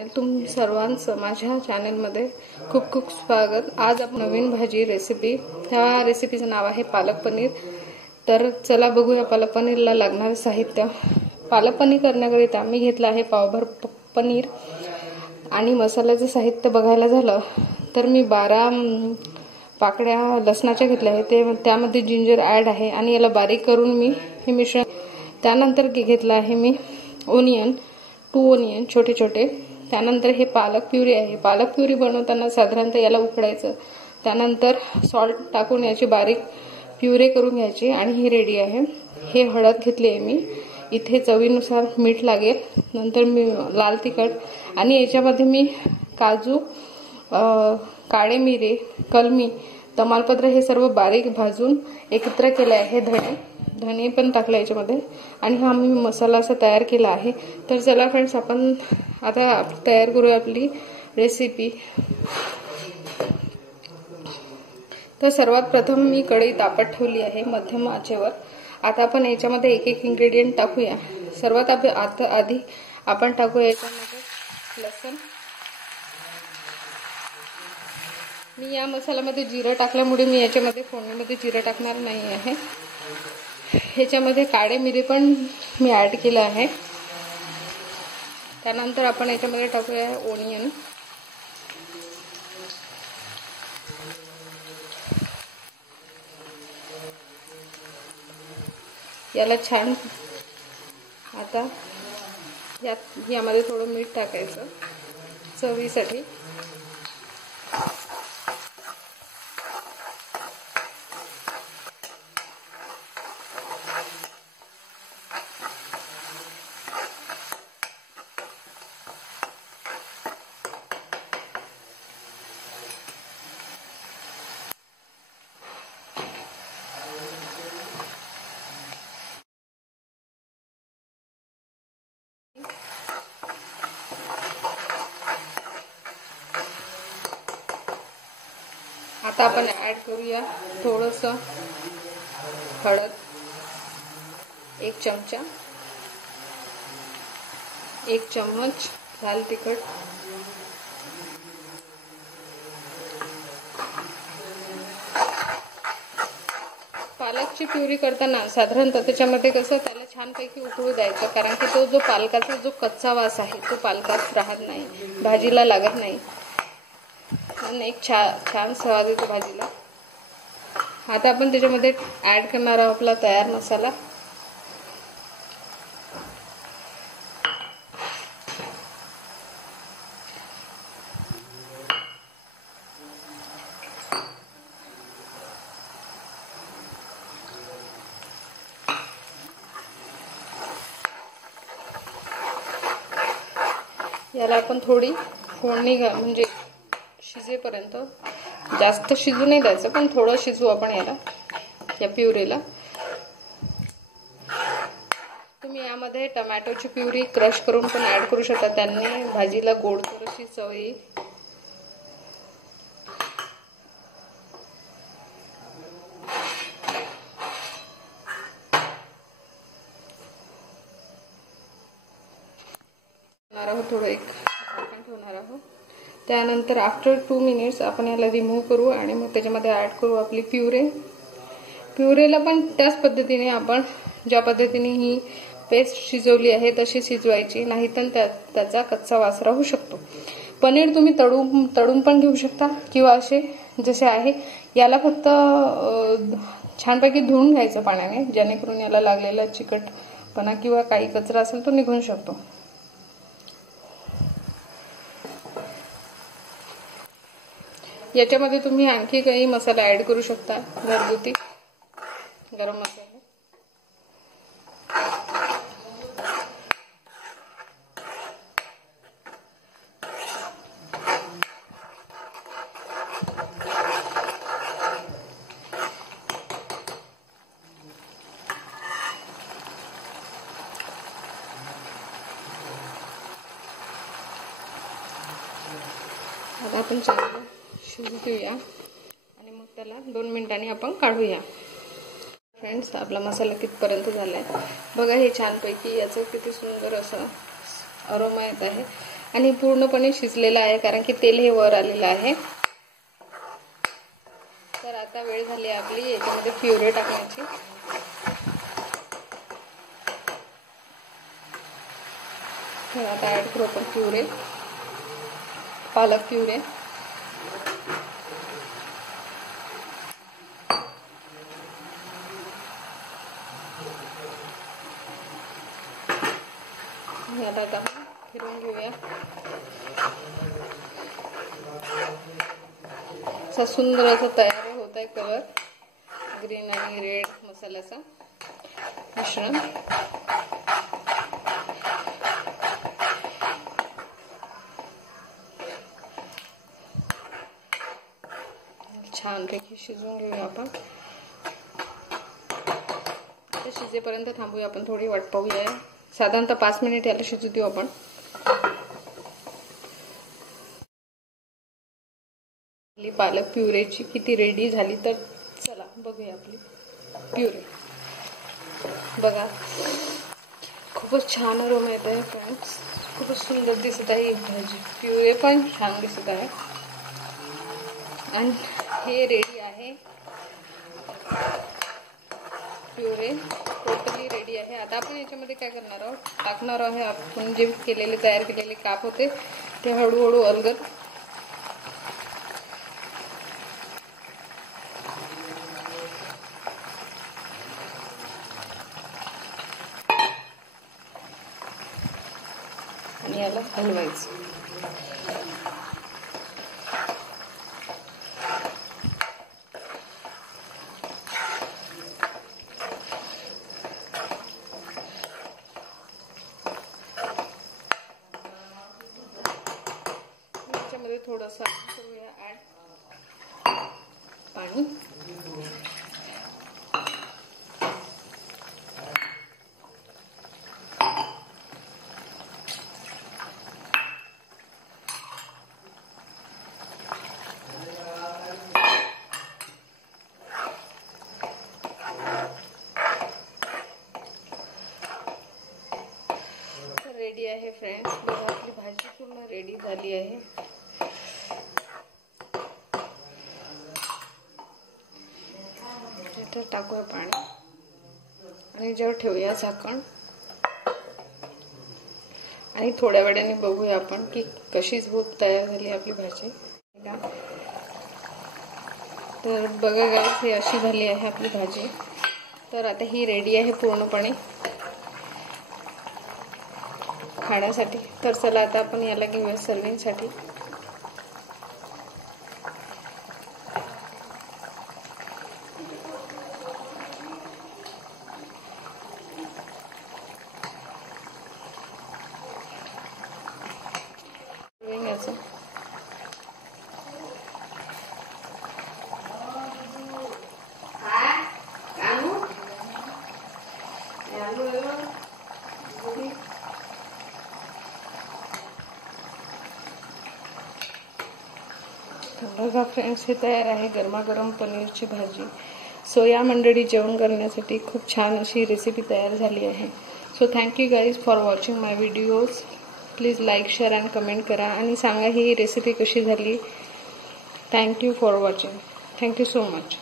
Channel तुम सर्वांचं माझ्या चॅनलमध्ये खूप खूप स्वागत। आज आपण नवीन भाजी रेसिपी, ह्या रेसिपीचं नाव आहे पालक पनीर। तर चला बघूया पालक पनीरला लागणारे साहित्य। पालक पनीर करण्याकरिता मी घेतला आहे पावभर पनीर आणि मसाल्याचं साहित्य बघायला झालं तर मी 12 पाकळ्या लसणाच्या घेतल्या आहेत, त्यामध्ये जिंजर ऍड आहे आणि याला बारीक करून मी हे मिश्रण। त्यानंतर घेतला आहे मी ओनियन, 2 ओनियन छोटे छोटे। त्यानंतर हे पालक प्युरी आहे। पालक प्युरी बनवताना साधारणतः याला उकडायचं, त्यानंतर सॉल्ट टाकून याची बारीक प्युरे करून घ्यायची आणि ही रेडी आहे। हे हळद घेतली आहे मी, इथे चवीनुसार मीठ लागेल, नंतर मी लाल तिखट आणि याच्यामध्ये मी काजू, काळे मिरे, कलमी, तमालपत्र हे सर्व बारीक भाजून एकत्र केले आहे। धणे पण टाकले याच्यामध्ये आणि हा मी मसाला असा तयार केला आहे। तर चला फ्रेंड्स, आपण आता तयार करूया आपली रेसिपी। तर सर्वात प्रथम मी कढई तापत ठेवली आहे मध्यम आचेवर। आता आपण याच्यामध्ये एक एक इन्ग्रेडियंट टाकूया। सर्वात आधी आपण टाकूया याच्यामध्ये लसूण। मी या मसाल्यामध्ये जिरं टाकल्यामुळे मी याच्यामध्ये फोडणीमध्ये जिरं टाकणार नाही आहे। ह्याच्यामध्ये काळे मिरे पण मी ऍड केलं आहे। त्यानंतर आपण याच्यामध्ये टाकूया ओनियन, याला छान आता यामध्ये थोडं मीठ टाकायचं चवीसाठी। आता आपण ऍड करूया थोडंसं हळद, 1 चमचा, 1 चम्मच लाल तिखट, पालकची प्युरी करताना साधारणतः त्याच्यामध्ये कसं त्याला छानपैकी उकळू द्यायचं, कारण की तो जो पालकाचा जो कच्चा वास आहे तो पालकात राहत नाही, भाजीला लागत नाही आणि एक छान स्वाद येतो भाजीला। आता आपण त्याच्यामध्ये ऍड करणार आहोत आपला तयार मसाला। याला आपण थोडी फोडणी म्हणजे शिजेपर्यंत, जास्त शिजू नाही द्यायचं पण थोडं शिजू आपण याला, या प्युरीला। तुम्ही यामध्ये टोमॅटोची प्युरी क्रश करून पण ऍड करू शकता, त्यांनी भाजीला गोडसर अशी चव येईल। थोडं एक झाकण ठेवणार आहोत। त्यानंतर आफ्टर 2 मिनिट्स आपण याला रिमूव्ह करू आणि मग त्याच्यामध्ये ऍड करू आपली प्युरे। प्युरेला पण त्याच पद्धतीने आपण ज्या पद्धतीने ही पेस्ट शिजवली आहे तशी शिजवायची, नाहीतर त्याचा कच्चा वास राहू शकतो। पनीर तुम्ही तळून पण घेऊ शकता किंवा असे जसे आहे, याला फक्त छानपैकी धुवून घ्यायचं पाण्याने, जेणेकरून याला लागलेला चिकटपणा किंवा काही कचरा असेल तो निघून शकतो। याच्यामध्ये तुम्ही आणखी काही मसाला ऍड करू शकता, घरगुती गरम मसाला। आता आपण चांगलं शिजू देऊया आणि मग त्याला 2 मिनिटांनी आपण काढूया। फ्रेंड्स, आपला मसाला कितपर्यंत झालाय बघा, हे छानपैकी याचं किती सुंदर असं अरोमा येत आहे। आणि पूर्णपणे शिजलेलं आहे कारण की तेल हे वर आलेलं आहे। तर आता वेळ झाली आपली याच्यामध्ये प्युरे टाकण्याची। तर आता ऍड करू आपण प्युरे, पालक प्युरे। आता आपण फिरवून घेऊया। असा सुंदर असा तयार होत आहे कलर, ग्रीन आणि रेड मसाल्याचा मिश्रण। छानपैकी शिजवून घेऊया आपण। आता शिजेपर्यंत थांबूया आपण, थोडी वाट पाहूया। साधारणतः 5 मिनिट याला शिजू देऊ आपण। आपली पालक प्युरेची किती रेडी झाली, तर चला बघूया आपली प्युरे। बघा खूपच छान अरोमा येत आहे फ्रेंड्स, खूपच सुंदर दिसत आहे ही भाजी। प्युरे पण छान दिसत आहे आणि हे रेडी आहे प्युरे, टोटली रेडी आहे। आता आपण याच्यामध्ये काय करणार आहोत, टाकणार आहे आपण जे केलेले तयार केलेले काप होते ते हळूहळू अलगद आणि याला हलवायचं। याच्यामध्ये थोडंसं करूया ऍड पाणी। रेडी आहे फ्रेंड्स, बघा आपली भाजी पूर्ण रेडी झाली आहे। तर टाकूया पाणी आणि याच्यावर ठेवूया झाकण आणि थोड्या वेळाने बघूया आपण की कशी होत तयार झाली आपली भाजी। तर बघा गाईस, ही अशी झाली आहे आपली भाजी। तर आता ही रेडी आहे पूर्णपणे खाण्यासाठी। तर चला आता आपण याला घेऊया सर्विंग साठी। बघा फ्रेंड्स, हे तयार आहे गरमागरम पनीरची भाजी। सो या मंडळी जेवण करण्यासाठी खूप छान अशी रेसिपी तयार झाली आहे। So thank you guys for watching my videos. Please like, share and comment करा आणि सांगा ही रेसिपी कशी झाली। Thank you for watching. Thank you so much.